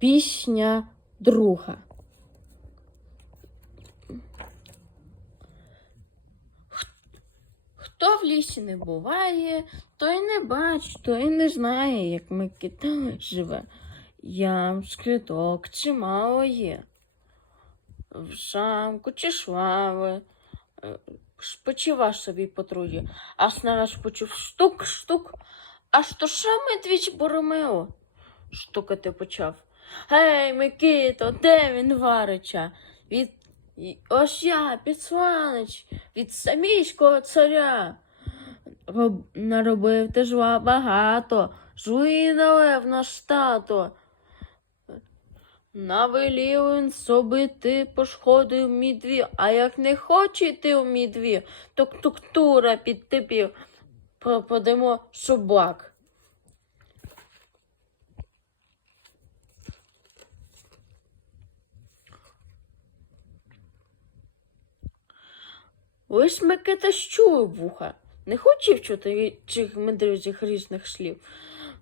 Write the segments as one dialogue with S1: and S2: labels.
S1: Пісня друга. Хто в лісі не буває, той не бач, той не знає, як Микита живе. Ям скриток чимало є. В шамку чи швави. Е, Спочива собі по труді, аж нараз почув штук-штук, аж то що медвідь Боромео? Штукати почав. Гей, Микито, де він варича? Від ось я, підсланич, від самійського царя. Роб... Наробив ти жла багато, жли налев на штато. Навелів він собі ти пошкодив мій двір, а як не хоче йти у мій двір, то ктуктура під типів пропадемо собак. Ось Микита щули вуха, не хотів чути чих медрюзіх різних слів.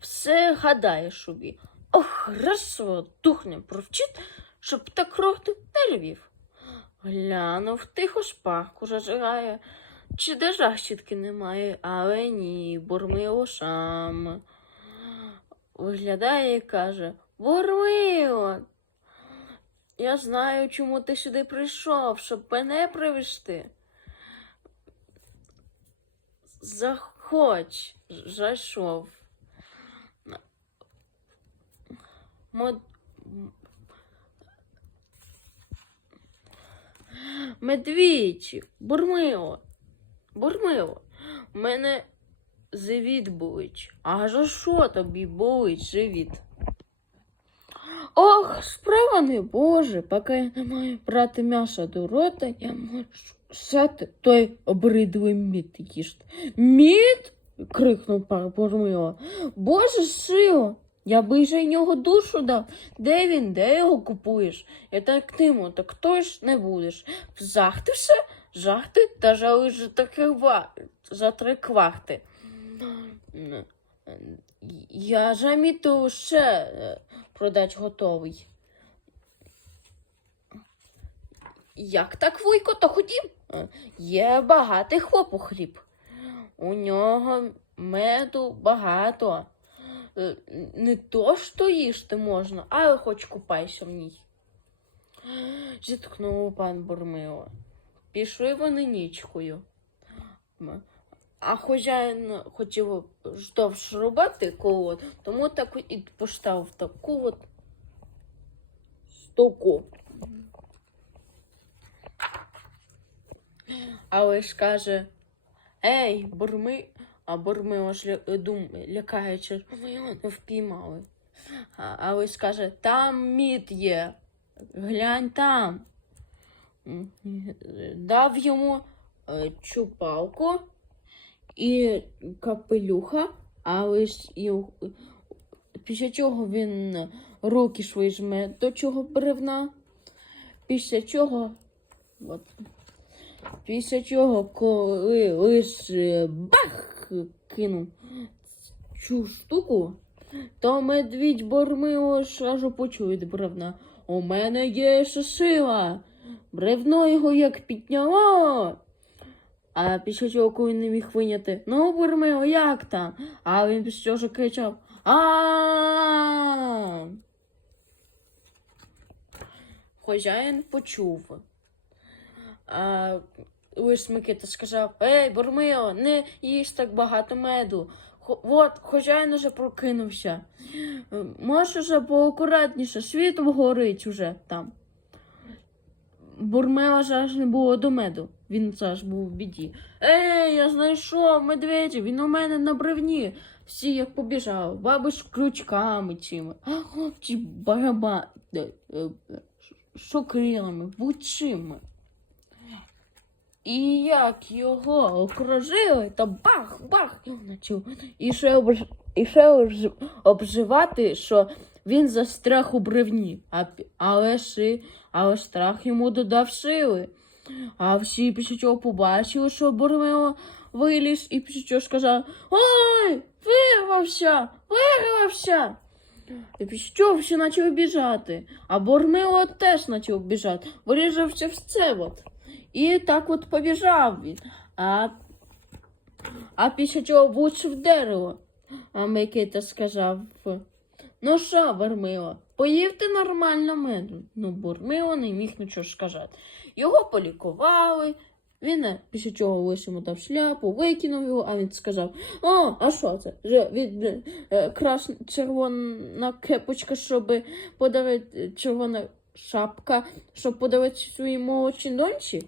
S1: Все гадає собі. Ох, раз свого дух провчить, щоб так рохти не ревів. Глянув тихо шпарку зажигає, чи де защітки немає, але ні, бурмило сам. Виглядає і каже Бурмило, я знаю, чому ти сюди прийшов, щоб мене привезти. Заходь, зайшов. Мод... Медвідчик, бурмило, бурмило, у мене живіт болить. А за що тобі болить живіт? Ох, справа не Боже, поки я не маю брати м'ясо до рота, я можу сати той обридлий мід їсти. Мід? крикнув Бурмило. Боже сила! Я би за нього душу дав. Де він? Де його купуєш? Я так тиму, так той ж не будеш. Захтився? Жахти та жали ж за три кварти. Я замітив ще продать готовий. Як так, Вуйко, то ходім? Є багатий хлоп хліб. У нього меду багато. Е, Не то що їсти можна, а хоч купайся в ній. Зітхнув пан Бурмило. Пішли вони нічкою. А хазяїн хотів ждав робити коло, тому так і поставив таку от стоку. Але ж каже, ей, бурми, а бурми аж дум, лякаючи, впіймали. А, ж каже, там мід є, глянь там. Дав йому е, чупалку і капелюха, але ж і після чого він руки свої жме до чого бревна, після чого от, після чого, коли лише бах кинув цю штуку, то медвідь Бормило аж почує від бревна. У мене є ще сила. Бревно його як підняло. А після чого, коли не міг виняти, ну, Бормило, як там? А він після цього кричав а Хозяїн почув. А лиш Микита сказав: Ей, Бурмило, не їж так багато меду. Хо- От, хазяїн уже прокинувся. Можеш уже поакуратніше, світло горить уже там. Бурмила ж аж не було до меду. Він це аж був в біді. Ей, я знайшов медведя, він у мене на бревні. Всі як побіжали, баби з крючками чими, чи бараба, е, е, шокрилами, будь-чими. І як його окружили, то бах-бах його почав. І ще, обж... і ще обж... обживати, що він застряг у бревні. А... Але, ши... Але страх йому додав сили. А всі після чого побачили, що Бурмило виліз, і після чого сказав Ой, вирвався, вирвався. І після цього всі почали біжати. А Бормило теж почав біжати. Виріжався в це от. І так от побіжав він. А, а після цього влучив дерево. А Микита сказав: Ну що, Бормило, поїв ти нормально меду. Ну, Бормило не міг нічого сказати. Його полікували. Він е, після чого лише йому дав шляпу, викинув його, а він сказав: О, а що це? Від е, красна червона кепочка, щоб подарити червона шапка, щоб подарити своїй молодшій доньці?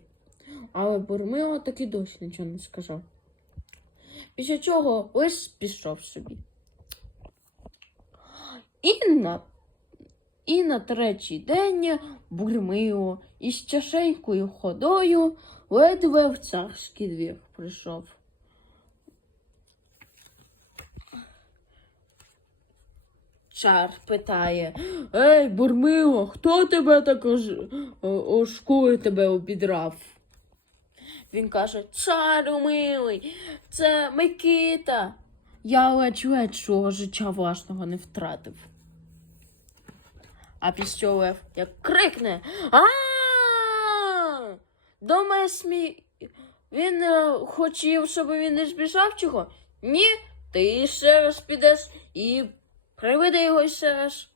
S1: Але Бурмило так і досі нічого не сказав. Після чого лис пішов собі. І на, і на третій день Бурмило із чашенькою ходою ледве в царський двір прийшов. Чар питає. Ей, Бурмило, хто тебе так ож... о- ошкури тебе обідрав? Він каже: Царю милий, це Микита. Я ледь-ледь свого життя власного не втратив. А після лев як крикне а Думає смій. Він е, хотів, щоб він не збіжав чого? Ні, ти ще раз підеш і приведи його ще раз.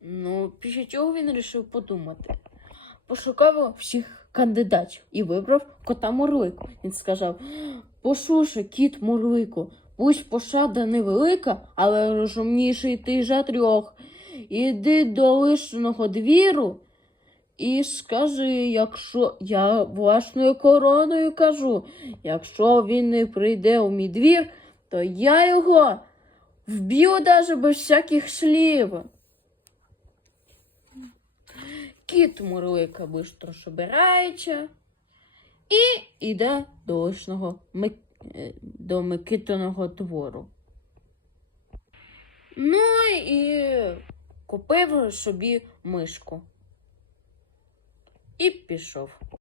S1: Ну, після цього він вирішив подумати. Пошукав всіх кандидатів і вибрав кота Мурлику. Він сказав: Послушай, кіт Мурлику, пусть посада невелика, але розумніший ти за трьох. Іди до лишеного двіру і скажи, якщо я власною короною кажу, якщо він не прийде у мій двір, то я його вб'ю даже без всяких слів. Кіт Мурлика бистро собирається і йде до Мик... е, до Микитиного двору. Ну і купив собі мишку. І пішов.